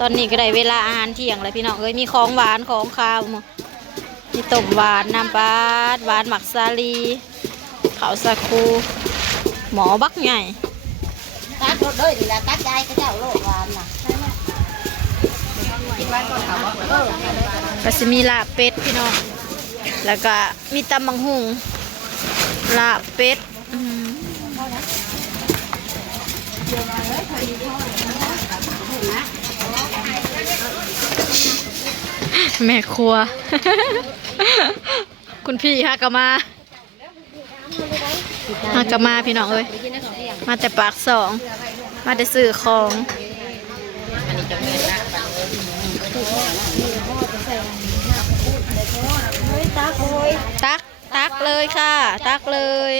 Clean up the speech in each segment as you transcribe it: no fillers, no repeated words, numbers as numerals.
ตอนนี้ก็ได้เวลาอาหารเที่ยงแล้วพี่น้องเอ้ยมีของหวานของคาวมีต้มหวานน้ำปลาหวานหมักซาลีข้าวสาคูหมอบักใหญ่ตักรถเลยดีละตักใจก็เจ้าโลกหวานน่ะก็จะมีลาบเป็ดพี่น้องแล้วก็มีตำบังหุงลาบเป็ดแม่ครัว คุณพี่ฮากามาพี่น้องเอ้ยมาแต่ปากสองมาแต่ซื้อของตักเลยค่ะตักเลย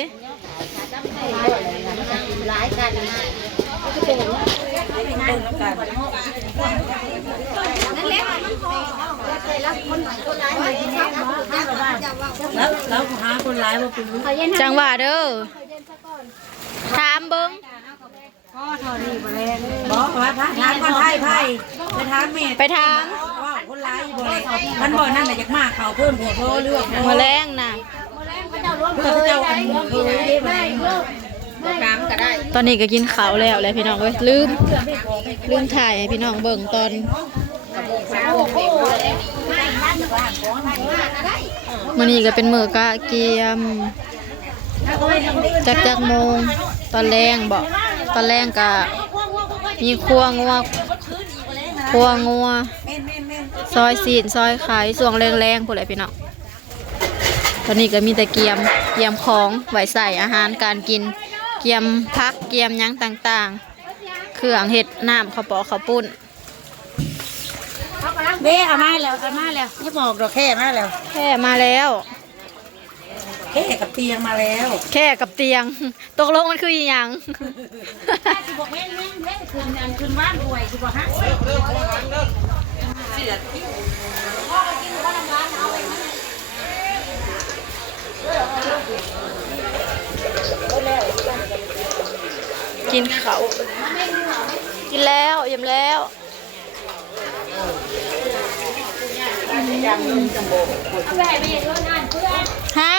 แล้วหาคนร้ายมาปืนจังหวะเด้อถามเบิ้งพ่อทอนี่มาแล้วบอกว่าถามคนไทยไปถามเมธไปถามว่าคนร้ายบ่เลยมันบ่นั่นแหละอยากมากเขาเพิ่มหัวโตเลือกมาแรงน่ะเพื่อเจ้าอันคือได้ตอนนี้ก็กินข้าวแล้วเลยพี่น้องเว้ยลืมถ่ายให้พี่น้องเบิ่งตอนมื้อนี้ก็เป็นมื้อกะเกียมจักโมงตอนแรงบอกตอนแรงก็มีคั่วงัวซอยซีนซอยขายส่วงแรงๆพวกอะไรพี่น้องตอนนี้ก็มีแต่เกียมของไว้ใส่อาหารการกินเกียมพักเกียมยังต่างๆเครื่องเห็ดน้ำข้าวปอข้าวปุ้นเบ้เอามาแล้วนี่บอกดอกแค่มาแล้วแค่มาแล้วแค่กับเตียงมาแล้วแค่กับเตียงตกลงมันคืออย่าง บอกแม่คืนบ้านรวยสิบอกฮะกินเขากินแล้วอิ่มแล้วฮะ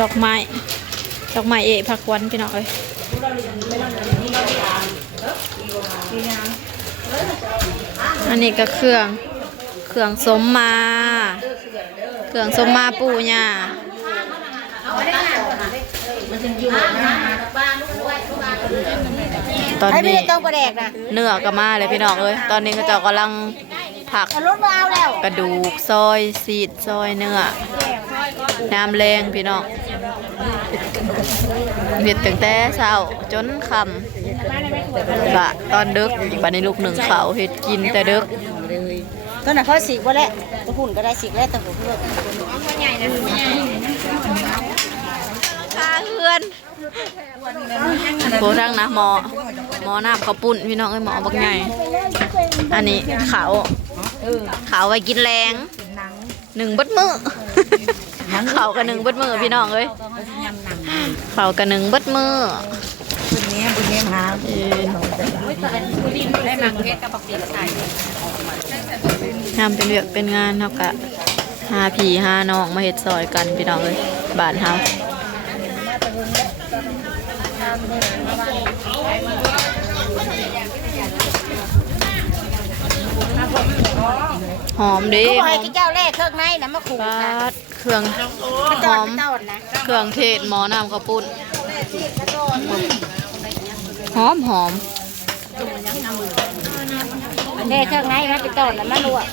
ดอกไม้ผักหวานพี่น้องเอ้ยอันนี้ก็เครื่องสมมาปู่ย่าตอนนี้เนื้อก็มาเลยพี่น้องเอ้ยตอนนี้ก็เจ้ากำลังผักกระดูกซอยซีดซอยเนื้อน้ำแรงพี่น้องเห็ดตั้งแต่เช้าจนค่ำบะตอนดึกอีกบัดนี้ลูกหนึ่งเขาเห็ดกินแต่ดึกตอนนั้นเขาสีกว่าแล้วตะหุ่นก็ได้สีกแล้วแต่ผมเลือกคาเพื่อนโบดังนะหมอน้ำข้าวปุ้นพี่น้องเอ้ยหมอบักใหญ่อันนี้เขาไว้กินแรงหนึ่งบัดมือเขากับหนึ่งบัดมือพี่น้องเอ้ยเขากับหนึ่งบัดมือบุญเนี้ยหาได้หนังเพชรกับปกติใส่ทำเป็นเวียกเป็นงานเท่ากับหาผีหาน้องมาเฮ็ดซอยกันพี่น้องเอ้ยบ้านเฮาหอมดิเขาให้เจ้าแรกเครื่องในนะมะขู่เครื่องหอมเครื่องเทศหมอน้ำข้าวปุ้นหอมแรกเครื่องในนะไปต้นแล้วมาลวก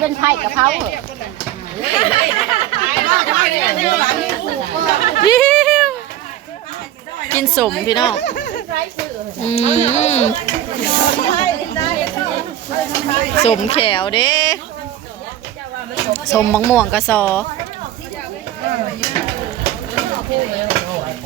เป็นไผ่กะเพราเหรอกินสมพี่น้องสมแขวเด้สมมะม่วงกระสอ แ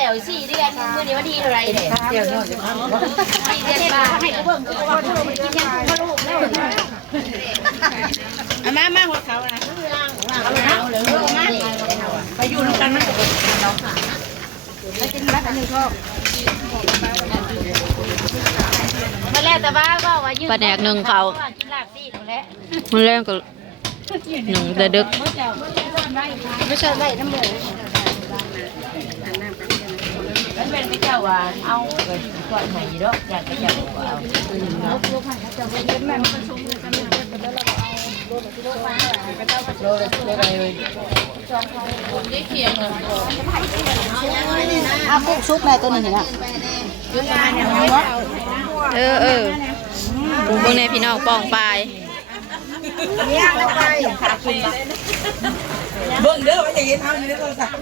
ล้ว4 เดือนมื้อนี้วันที่เท่าไหร่เนี่ย4 เดือนบ้าให้เบิ่งก็ว่ามันกินยังบ่ลูกแล้วมาหัวเขานะเอาเลยไปอยู่ด้วยกันมันจะเป็นเนาะไปกินรักกันหนึ่งข้อ มาแล้วแต่ว่ายืน ปลาแดกหนึ่งเขา กินลาบซี่หนูแล้ว มันแรงก็หนึ่งแต่ดึก ไม่ใช่ไรน้ำหมู มันเป็นไม่เจ้าว่าเอาไปก่อนให้ดอกอยากจะจับเอาเอาคุกซุปในตัวนี้นะ ปรุงเบิ่งในพี่น้องป้องปลาย เนี่ยไปขากินเบิ่งเด้อว่าอย่างนี้ทำอยู่ในโทรศัพท์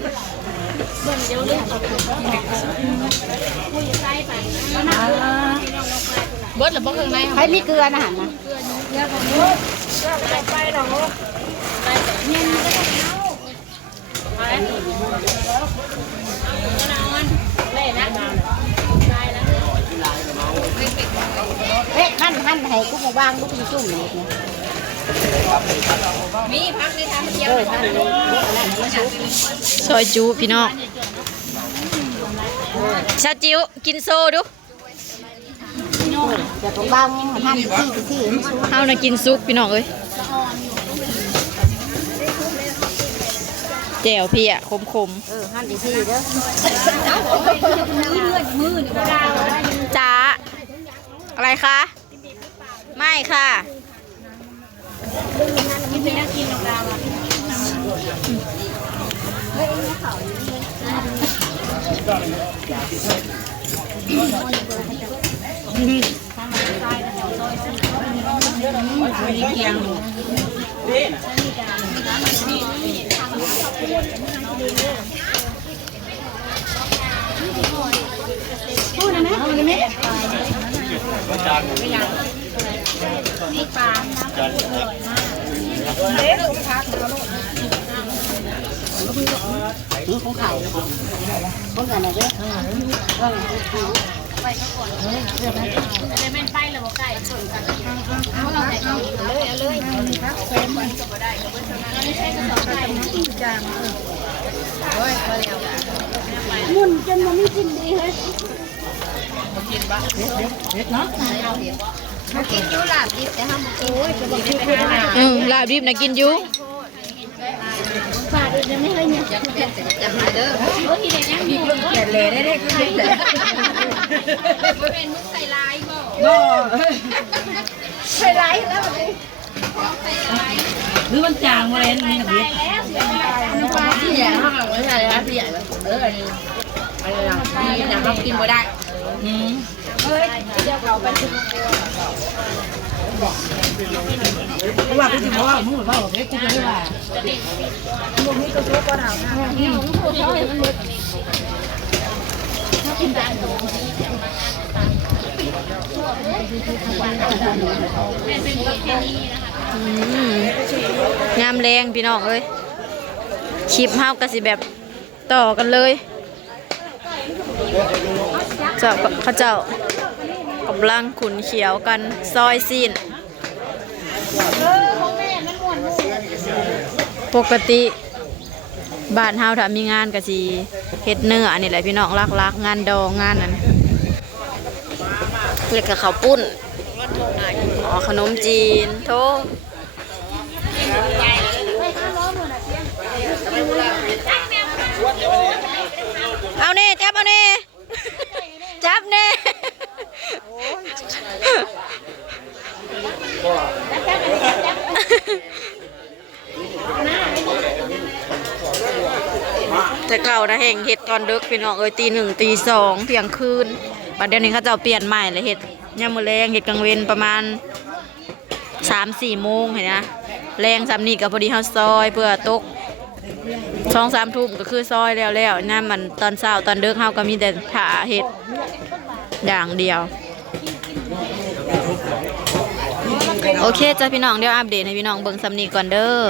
เบิดหรือบ่เครื่องใน ใครมีเกลือนะหันนะเฮ้ยหั่นให้กุ๊กบางกุ๊กจุ่มนี่มีพักในทางเที่ยวหั่นเลย ซอยจูพี่น้องชาจิ๋วกินโซดู เดี๋ยวผมบางหั่นที่ เฮาน่ะกินซุปพี่น้องเอ้ยแจ่วพี่อ่ะคม หั่นที่เด้อ ๆจ้าอะไรคะไม่ค่ะของเขาของอะไรเด้อ มุ่นจนมันไม่กินดีเลยมากินยูหลาบดิบแต่ห้ามโอ้ยจะบอกที่ไม่ได้ ลาบดิบนะกินอยู่ ฝาดอีกยังไม่เคยเนี่ยจะมาเด้อโอ้ยที่ไหนยังมีแต่เล่ได้ก็ได้แต่เป็นมุกใส่ลายบ่ใส่ลายแล้วเลยหรือมันจางมาเลยนี่นะพี่ปลาที่ใหญ่ห้างไม่ใช่แล้วที่ใหญ่อะไรนะนี่นะเรากินไม่ได้เฮ้ยเดี๋ยวเราไปชิมเพราะว่าพี่จิ๋วว่ามึงเหมือนว่าเฮ้ยกูจะได้ว่ามึงนี่ก็รู้ก็ถามนี่มึงพูดเขาให้มันลึกยามแรงพี่น้องเอ้ยคลิปเฮาก็สิแบบต่อกันเลยเจ้าเขาเจ้ากำลังขุนเขียวกันซอยซีนปกติบ้านเฮาถ้ามีงานก็สิเฮ็ดเนื้ออันนี้แหละพี่น้องลักๆงานดองงานนั้นเรียกกับข้าวปุ้นอ๋อขนมจีนโทเอาเน่จับเอาเน่จับเน่แต่เก่านะแห่งเห็ดตอนดึกพี่น้องเอ้ยตี 1 ตี 2เที่ยงคืนบัดเดี๋ยวนี้เขาจะเปลี่ยนใหม่เลยเห็ดยามมื้อแรงเห็ดกลางเว้นประมาณ 3-4 โมงเห็นนะแรงซ้ำนี่ก็พอดีเฮาซอยเพื่อตก 2-3 ทุ่มก็คือซอยแล้วนั่นมันตอนเช้าตอนดึกเฮาก็มีแต่ถาเห็ดอย่างเดียว โอเคจ้ะพี่น้องเดี๋ยวอัปเดตให้พี่น้องเบิ่งสำนีก่อนเด้อ